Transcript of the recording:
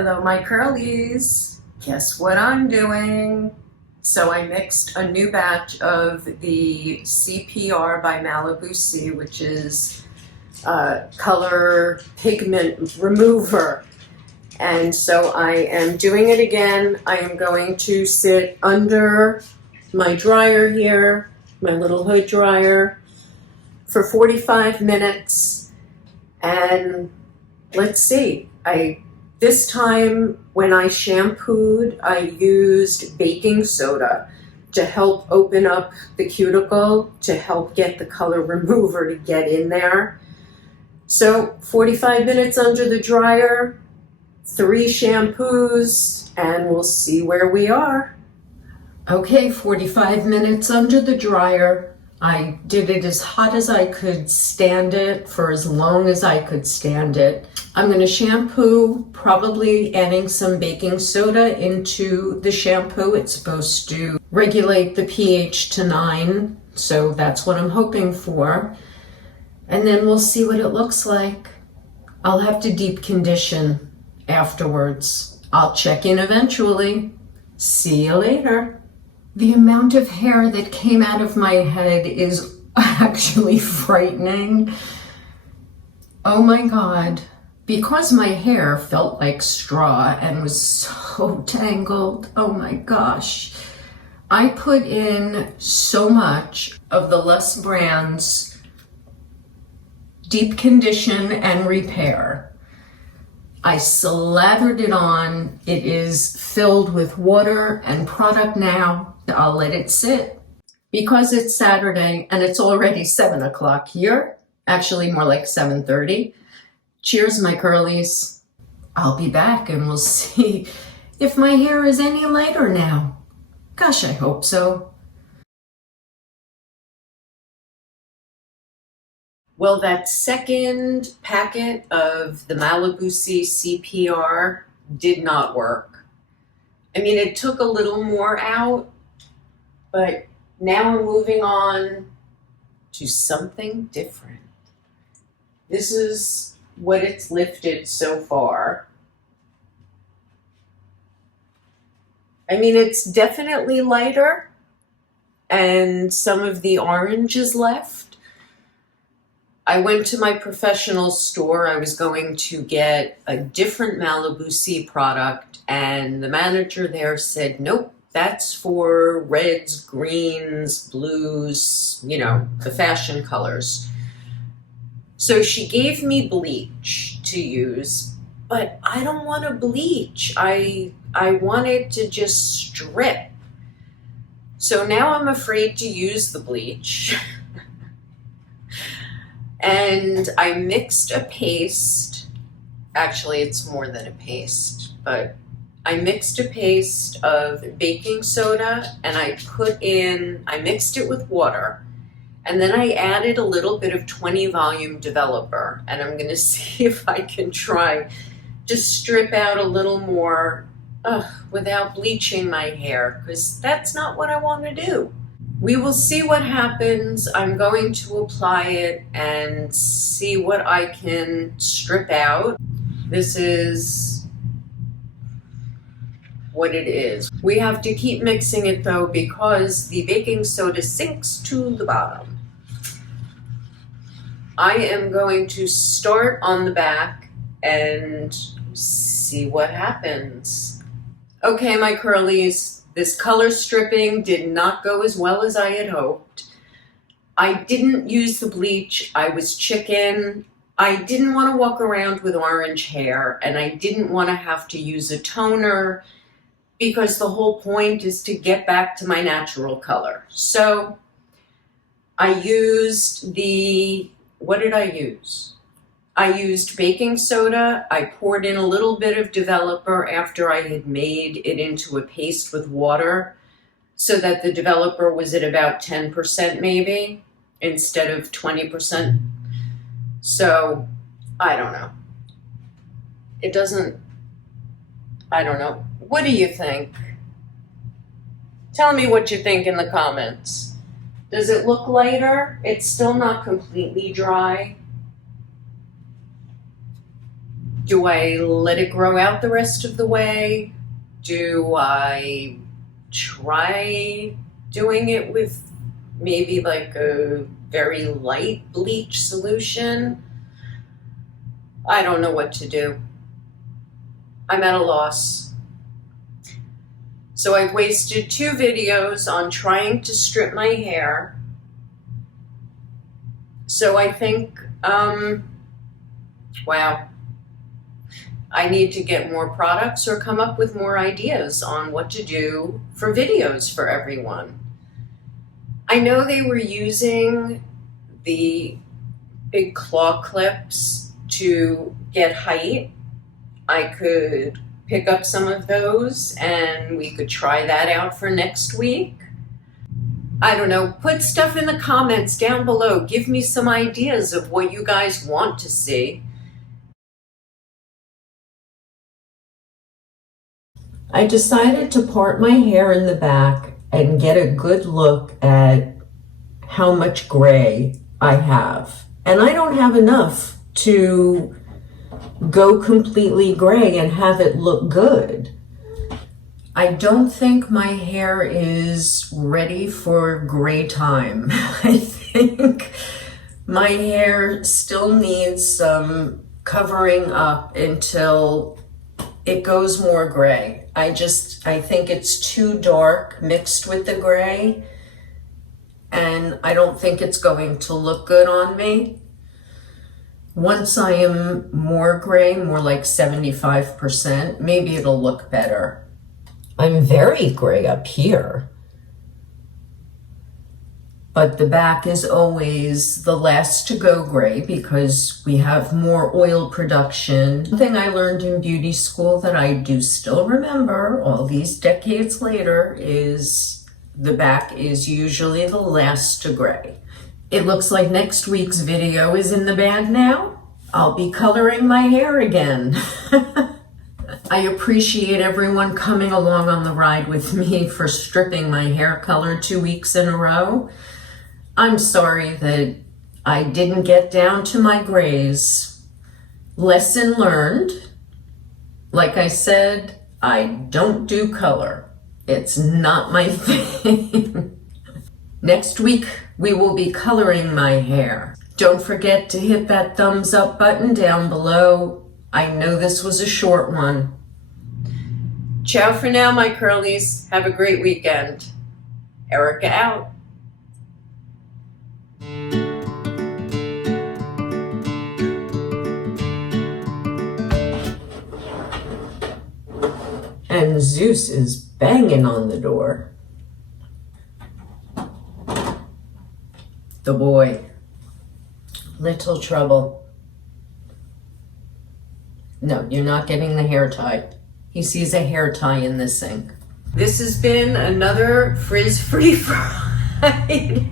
Hello, my curlies. Guess what I'm doing? So I mixed a new batch of the CPR by MalibuC, which is color pigment remover. And so I am doing it again. I am going to sit under my dryer here, my little hood dryer, for 45 minutes. And let's see. This time when I shampooed, I used baking soda to help open up the cuticle, to help get the color remover to get in there. So 45 minutes under the dryer, 3 shampoos, and we'll see where we are. Okay, 45 minutes under the dryer. I did it as hot as I could stand it for as long as I could stand it. I'm going to shampoo, probably adding some baking soda into the shampoo. It's supposed to regulate the pH to 9, so that's what I'm hoping for. And then we'll see what it looks like. I'll have to deep condition afterwards. I'll check in eventually. See you later. The amount of hair that came out of my head is actually frightening. Oh my God. Because my hair felt like straw and was so tangled, oh my gosh. I put in so much of the Les Brands Deep Condition and Repair. I slathered it on. It is filled with water and product now. I'll let it sit. Because it's Saturday and it's already 7 o'clock here, actually more like 7:30. Cheers, my curlies. I'll be back and we'll see if my hair is any lighter now. Gosh, I hope so. Well, that second packet of the MalibuC CPR did not work. I mean, it took a little more out, but now we're moving on to something different. This is what it's lifted so far. I mean, it's definitely lighter, and some of the orange is left. I went to my professional store. I was going to get a different MalibuC product, and the manager there said, nope, that's for reds, greens, blues, you know, the fashion colors. So she gave me bleach to use, but I don't want to bleach. I want it to just strip. So now I'm afraid to use the bleach. And I mixed a paste. Actually, it's more than a paste, but I mixed a paste of baking soda and I mixed it with water. And then I added a little bit of 20 volume developer, and I'm going to see if I can try to strip out a little more without bleaching my hair, because that's not what I want to do. We will see what happens. I'm going to apply it and see what I can strip out. This is what it is. We have to keep mixing it though, because the baking soda sinks to the bottom. I am going to start on the back and see what happens. Okay, my curlies, this color stripping did not go as well as I had hoped. I didn't use the bleach. I was chicken. I didn't want to walk around with orange hair, and I didn't want to have to use a toner, because the whole point is to get back to my natural color. So I used what did I use? I used baking soda. I poured in a little bit of developer after I had made it into a paste with water, so that the developer was at about 10% maybe, instead of 20%. So, I don't know. I don't know. What do you think? Tell me what you think in the comments. Does it look lighter? It's still not completely dry. Do I let it grow out the rest of the way? Do I try doing it with maybe like a very light bleach solution? I don't know what to do. I'm at a loss. So I've wasted 2 videos on trying to strip my hair. So I think, wow, I need to get more products or come up with more ideas on what to do for videos for everyone. I know they were using the big claw clips to get height. I could pick up some of those and we could try that out for next week. I don't know, put stuff in the comments down below. Give me some ideas of what you guys want to see. I decided to part my hair in the back and get a good look at how much gray I have. And I don't have enough to go completely gray and have it look good. I don't think my hair is ready for gray time. I think my hair still needs some covering up until it goes more gray. I think it's too dark mixed with the gray, and I don't think it's going to look good on me. Once I am more gray, more like 75%, maybe it'll look better. I'm very gray up here, but the back is always the last to go gray because we have more oil production. One thing I learned in beauty school that I do still remember all these decades later is the back is usually the last to gray. It looks like next week's video is in the bag now. I'll be coloring my hair again. I appreciate everyone coming along on the ride with me for stripping my hair color 2 weeks in a row. I'm sorry that I didn't get down to my grays. Lesson learned. Like I said, I don't do color. It's not my thing. Next week, we will be coloring my hair. Don't forget to hit that thumbs up button down below. I know this was a short one. Ciao for now, my curlies. Have a great weekend. Erica out. And Zeus is banging on the door. The boy. Little trouble. No, you're not getting the hair tie. He sees a hair tie in the sink. This has been another Frizz-Free Friday.